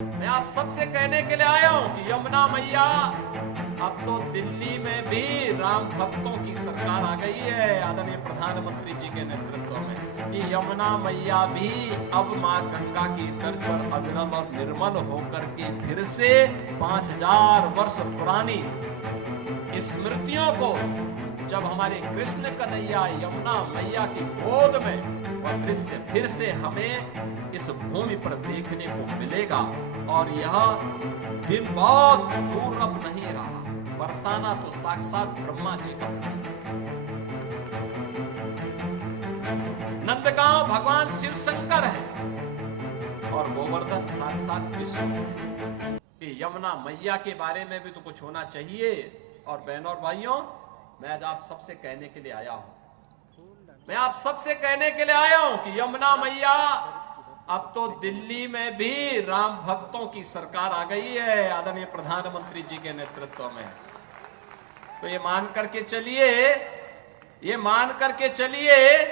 मैं आप सबसे कहने के लिए आया हूं कि यमुना मैया, अब तो दिल्ली में भी राम भक्तों की सरकार आ गई है आदरणीय प्रधानमंत्री जी के नेतृत्व में, कि यमुना मैया भी अब मां गंगा की तर्ज पर अविरल और निर्मल होकर के फिर से 5000 वर्ष पुरानी स्मृतियों को, जब हमारे कृष्ण कन्हैया यमुना मैया की गोद में, वह दृश्य फिर से हमें इस भूमि पर देखने को मिलेगा। और यह दिन बहुत दूर अब नहीं रहा। बरसाना तो साक्षात ब्रह्मा जी का प्रतीक है। नंदगांव भगवान शिव शंकर है और गोवर्धन साक्षात विष्णु है। कि यमुना मैया के बारे में भी तो कुछ होना चाहिए। और बहनों और भाइयों, मैं आज आप सबसे कहने के लिए आया हूं, मैं आप सबसे कहने के लिए आया हूं कि यमुना मैया, अब तो दिल्ली में भी राम भक्तों की सरकार आ गई है आदरणीय प्रधानमंत्री जी के नेतृत्व में। तो ये मान करके चलिए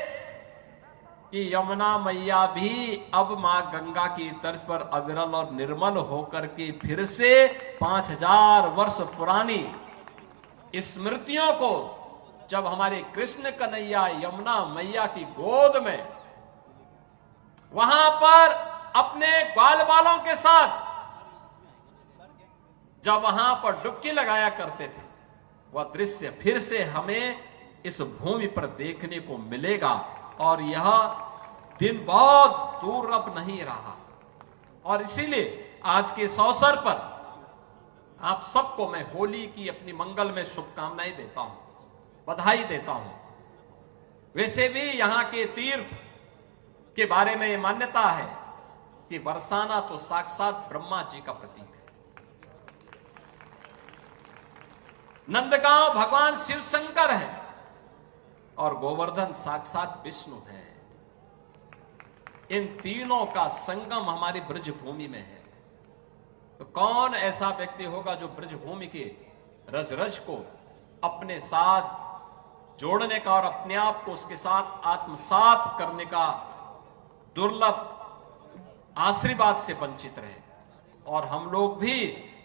कि यमुना मैया भी अब मां गंगा की तर्ज पर अविरल और निर्मल होकर के फिर से 5000 वर्ष पुरानी स्मृतियों को, जब हमारे कृष्ण कन्हैया यमुना मैया की गोद में वहां पर अपने ग्वाल बालों के साथ जब वहां पर डुबकी लगाया करते थे, वह दृश्य फिर से हमें इस भूमि पर देखने को मिलेगा। और यह दिन बहुत दूर अब नहीं रहा। और इसीलिए आज के इस अवसर पर आप सबको मैं होली की अपनी मंगल में शुभकामनाएं देता हूं, बधाई देता हूं। वैसे भी यहां के तीर्थ के बारे में यह मान्यता है कि बरसाना तो साक्षात ब्रह्मा जी का प्रतीक है। नंदगांव भगवान शिव शंकर है और गोवर्धन साक्षात विष्णु है। इन तीनों का संगम हमारी ब्रज भूमि में है। तो कौन ऐसा व्यक्ति होगा जो ब्रज भूमि के रज रज को अपने साथ जोड़ने का और अपने आप को उसके साथ आत्मसात करने का दुर्लभ आशीर्वाद से वंचित रहे। और हम लोग भी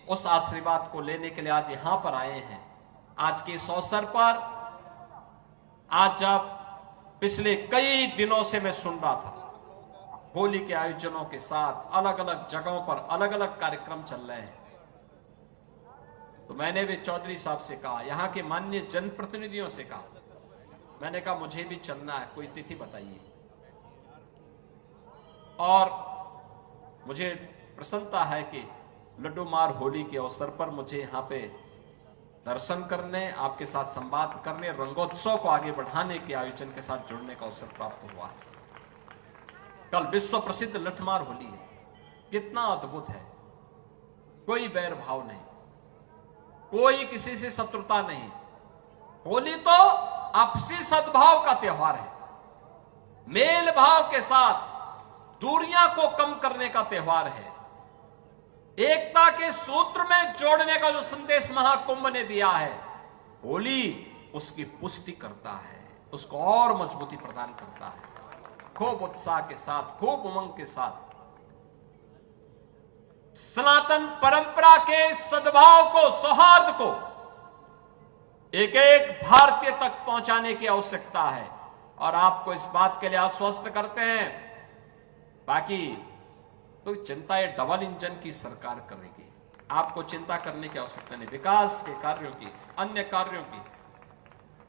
उस आशीर्वाद को लेने के लिए आज यहां पर आए हैं। आज के इस अवसर पर, आज जब पिछले कई दिनों से मैं सुन रहा था होली के आयोजनों के साथ अलग अलग जगहों पर अलग अलग कार्यक्रम चल रहे हैं, तो मैंने भी चौधरी साहब से कहा, यहां के माननीय जनप्रतिनिधियों से कहा, मैंने कहा मुझे भी चलना है, कोई तिथि बताइए। और मुझे प्रसन्नता है कि लड्डू मार होली के अवसर पर मुझे यहाँ पे दर्शन करने, आपके साथ संवाद करने, रंगोत्सव को आगे बढ़ाने के आयोजन के साथ जुड़ने का अवसर प्राप्त हुआ है। कल विश्व प्रसिद्ध लठमार होली है। कितना अद्भुत है। कोई बैर भाव नहीं, कोई किसी से शत्रुता नहीं। होली तो आपसी सद्भाव का त्योहार है। मेल भाव के साथ दूरियां को कम करने का त्योहार है। एकता के सूत्र में जोड़ने का जो संदेश महाकुंभ ने दिया है, होली उसकी पुष्टि करता है, उसको और मजबूती प्रदान करता है। खूब उत्साह के साथ, खूब उमंग के साथ सनातन परंपरा के सद्भाव को, सौहार्द को एक एक भारतीय तक पहुंचाने की आवश्यकता है। और आपको इस बात के लिए आश्वस्त करते हैं, बाकी तो चिंता ये डबल इंजन की सरकार करेगी। आपको चिंता करने की आवश्यकता नहीं। विकास के कार्यों की, अन्य कार्यों की,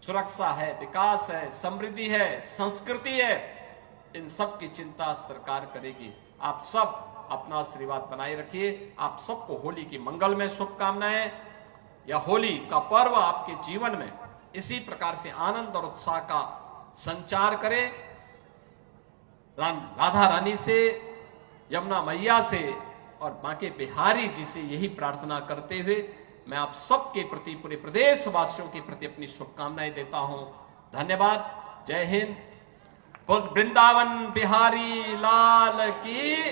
सुरक्षा है, विकास है, समृद्धि है, संस्कृति है, इन सब की चिंता सरकार करेगी। आप सब अपना आशीर्वाद बनाए रखिए। आप सबको होली की मंगल में शुभकामनाएं। या होली का पर्व आपके जीवन में इसी प्रकार से आनंद और उत्साह का संचार करे। राधा रानी से, यमुना मैया से और मां के बिहारी जी से यही प्रार्थना करते हुए मैं आप सबके प्रति, पूरे प्रदेशवासियों के प्रति अपनी शुभकामनाएं देता हूं। धन्यवाद। जय हिंद। वृंदावन बिहारी लाल की